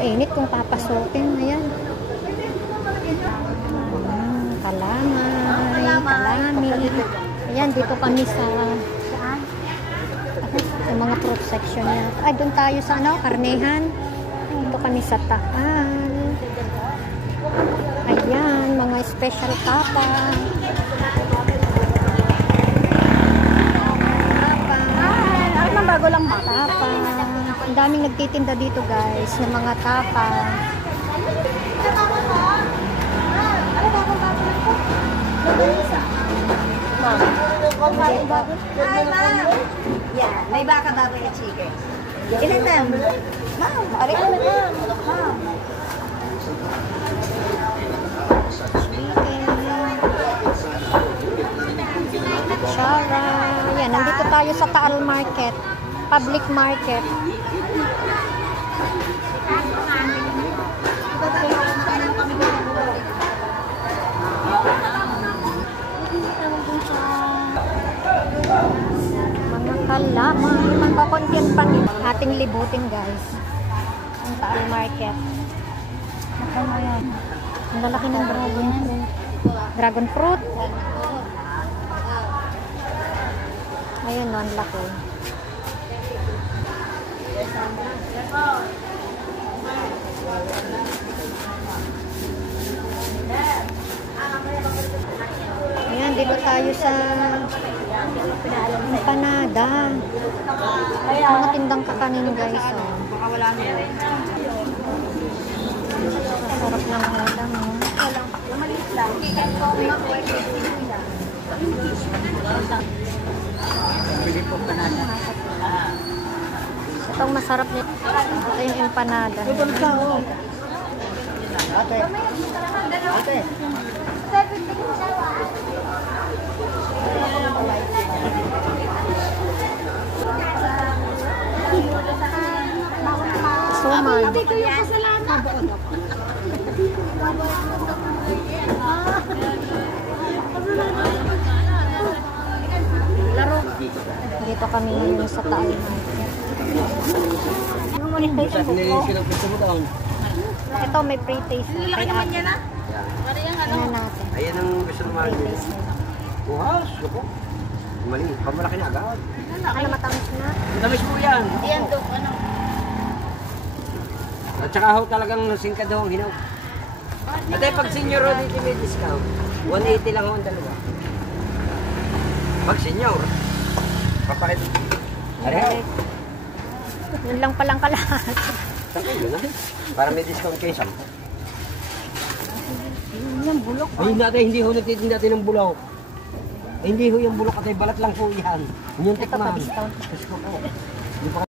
Mainit kung papasukin. Ayan. Kalami. Ayan, dito kami sa mga fruit section niya. Ay, doon tayo sa karnehan. Dito kami sa Taal. Ayan, mga special tapa. Bago lang tapa. Ang daming nagtitinda dito guys ng mga tapa. Yeah, may baka baboy at chicken. Ilan na? Ma'am, ari ka na ma'am. Chara. Yan, nandito tayo sa Taal Market. Public market. Mga kalaman. Magkakontin pang ating libutin guys. Ang Taal Market. Ang lalaki ng dragon fruit. Dragon fruit. Ayun no, ang laki. Ayan, dito tayo sa empanada. Mga tindang kakanin guys. Oh. Sarap ng ulam. Itong masarap nito. Ito yung empanada. Ate. Suman. Dito kami ngayon sa Taal Market. Ito may pre-taste. Laki naman yan na. Ano natin? Ayan ang gusto naman. Pre-taste nila. Wow, suko. Mali, pamalaki na agad. Ano matamis na? Matamis po yan. Yan do, ano? At saka ho talagang singkad ho ang hinaw. At pag senior ho dito may discount. 180 lang ho ang dalawa. Pag senior, papakit. Are? Yun lang palang kalahat. Saan kayo na? Para may discount kayo 10. Yung bulok. Ay, hindi ho nagtitinda natin ng bulok. Ay, hindi ho yung bulok at ay balat lang po yan. Yung Ito tikman. pa discount. Gusto ko po. Hindi pa